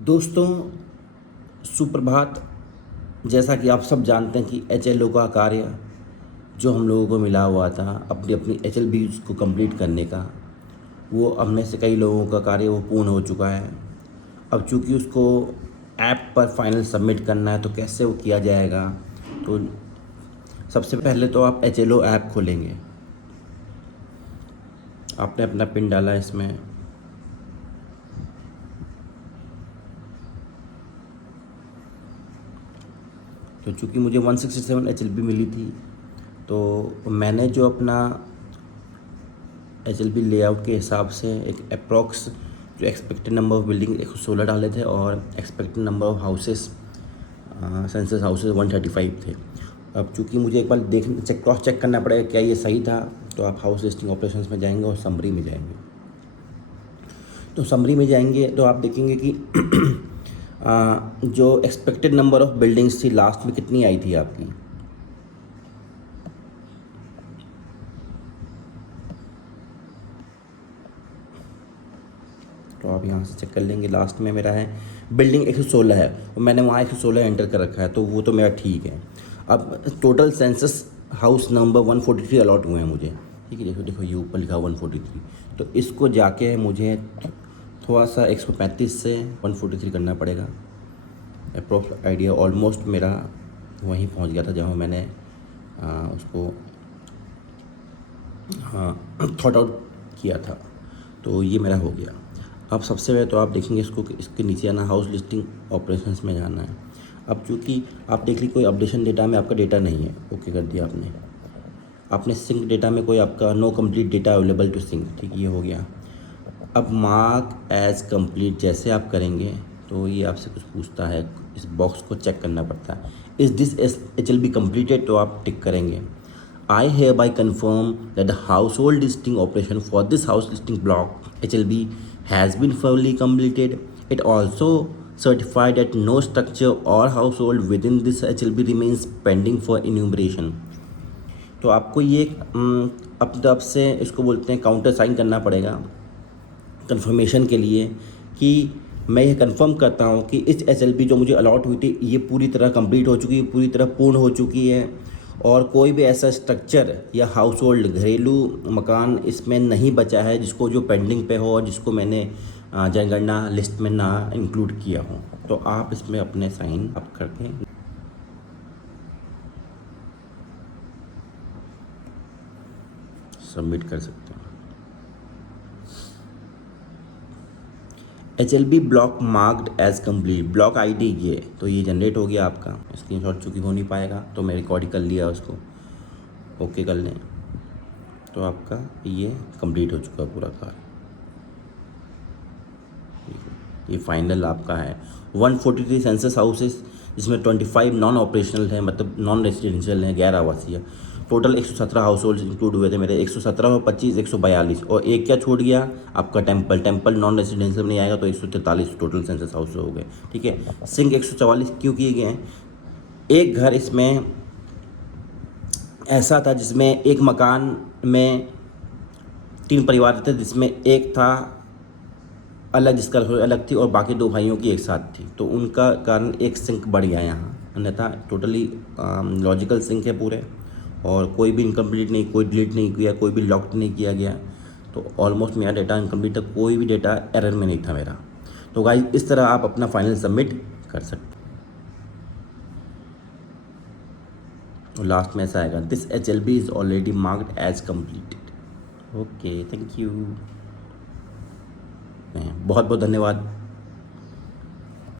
दोस्तों, सुप्रभात। जैसा कि आप सब जानते हैं कि एचएलओ का कार्य जो हम लोगों को मिला हुआ था अपनी अपनी एचएलबीज को कंप्लीट करने का, वो हम में से कई लोगों का कार्य वो पूर्ण हो चुका है। अब चूंकि उसको ऐप पर फाइनल सबमिट करना है तो कैसे वो किया जाएगा। तो सबसे पहले तो आप एचएलओ ऐप खोलेंगे। आपने अपना पिन डाला इसमें। तो चूँकि मुझे 167 एचएलबी मिली थी, तो मैंने जो अपना एचएलबी लेआउट के हिसाब से एक अप्रॉक्स जो एक्सपेक्टेड नंबर ऑफ़ बिल्डिंग 116 डाले थे और expected number of houses census houses 135 थे। अब चूँकि मुझे एक बार क्रॉस चेक करना पड़ेगा क्या ये सही था, तो आप हाउस लिस्टिंग ऑपरेशंस में जाएंगे और समरी में जाएंगे। तो समरी में जाएंगे तो आप देखेंगे कि जो एक्सपेक्टेड नंबर ऑफ़ बिल्डिंग्स थी लास्ट में कितनी आई थी आपकी। तो आप यहाँ से चेक कर लेंगे। लास्ट में मेरा है बिल्डिंग 116 है और मैंने वहाँ 116 एंटर कर रखा है, तो वो तो मेरा ठीक है। अब total census house number 143 allot हुए हैं मुझे, ठीक है। देखो देखो ये ऊपर लिखा 143, तो इसको जाके मुझे थोड़ा सा 135 से 143 करना पड़ेगा। अप्रोक्स आइडिया ऑलमोस्ट मेरा वहीं पहुंच गया था जहाँ मैंने उसको थॉट आउट किया था। तो ये मेरा हो गया। अब सबसे पहले तो आप देखेंगे इसको कि इसके नीचे आना, हाउस लिस्टिंग ऑपरेशंस में जाना है। अब चूँकि आप देख लीजिए कोई अपडेशन डेटा में आपका डेटा नहीं है, ओके कर दिया आपने सिंक डेटा में कोई आपका no complete data available to sync, ठीक, ये हो गया। अब मार्क एज कंप्लीट जैसे आप करेंगे तो ये आपसे कुछ पूछता है, इस बॉक्स को चेक करना पड़ता है। इस this H L be completed, तो आप टिक करेंगे। I hereby confirm that the household listing operation for this house listing block HLB has been fully completed. It also certified that no structure or household within this HLB remains pending for enumeration. तो आपको ये अपनी तरफ से इसको बोलते हैं counter sign करना पड़ेगा कंफर्मेशन के लिए कि मैं ये कंफर्म करता हूँ कि इस एचएलबी जो मुझे अलॉट हुई थी ये पूरी तरह कंप्लीट हो चुकी है, पूरी तरह पूर्ण हो चुकी है और कोई भी ऐसा स्ट्रक्चर या हाउस होल्ड घरेलू मकान इसमें नहीं बचा है जिसको जो पेंडिंग पे हो और जिसको मैंने जनगणना लिस्ट में ना इंक्लूड किया हो। तो आप इसमें अपने साइन अप करके सबमिट कर सकते हैं। HLB block marked as complete, block ID ये तो ये जनरेट हो गया आपका। स्क्रीनशॉट चूँकि हो नहीं पाएगा तो मैं रिकॉर्ड कर लिया उसको, ओके कर लें। तो आपका ये कंप्लीट हो चुका पूरा कार्य। ये फाइनल आपका है 143 सेंसस हाउसेस, जिसमें 25 नॉन ऑपरेशनल हैं, मतलब नॉन रेजिडेंशियल हैं, गैर आवासीय। टोटल 117 हाउस होल्ड इंक्लूड हुए थे मेरे, 117 और 25 142, और एक क्या छूट गया आपका टेम्पल नॉन रेजिडेंशियल में नहीं आएगा, तो 143 टोटल सेंसस हाउस हो गए, ठीक है। सिंक 144 क्यों किए गए हैं? एक घर इसमें ऐसा था जिसमें एक मकान में 3 परिवार थे, जिसमें एक था अलग, जिसका रसोई अलग थी और बाकी 2 भाइयों की एक साथ थी, तो उनका कारण एक सिंक बढ़ गया यहाँ। अन्यथा टोटली लॉजिकल सिंक है पूरे, और कोई भी इनकम्प्लीट नहीं, कोई डिलीट नहीं किया, कोई भी लॉक्ड नहीं किया गया। तो ऑलमोस्ट मेरा डेटा इनकम्प्लीट था, कोई भी डेटा एरर में नहीं था मेरा। तो गाइस इस तरह आप अपना फाइनल सबमिट कर सकते हैं। और लास्ट में ऐसा आएगा, this HLB is already marked as completed. Okay, thank you, बहुत बहुत धन्यवाद।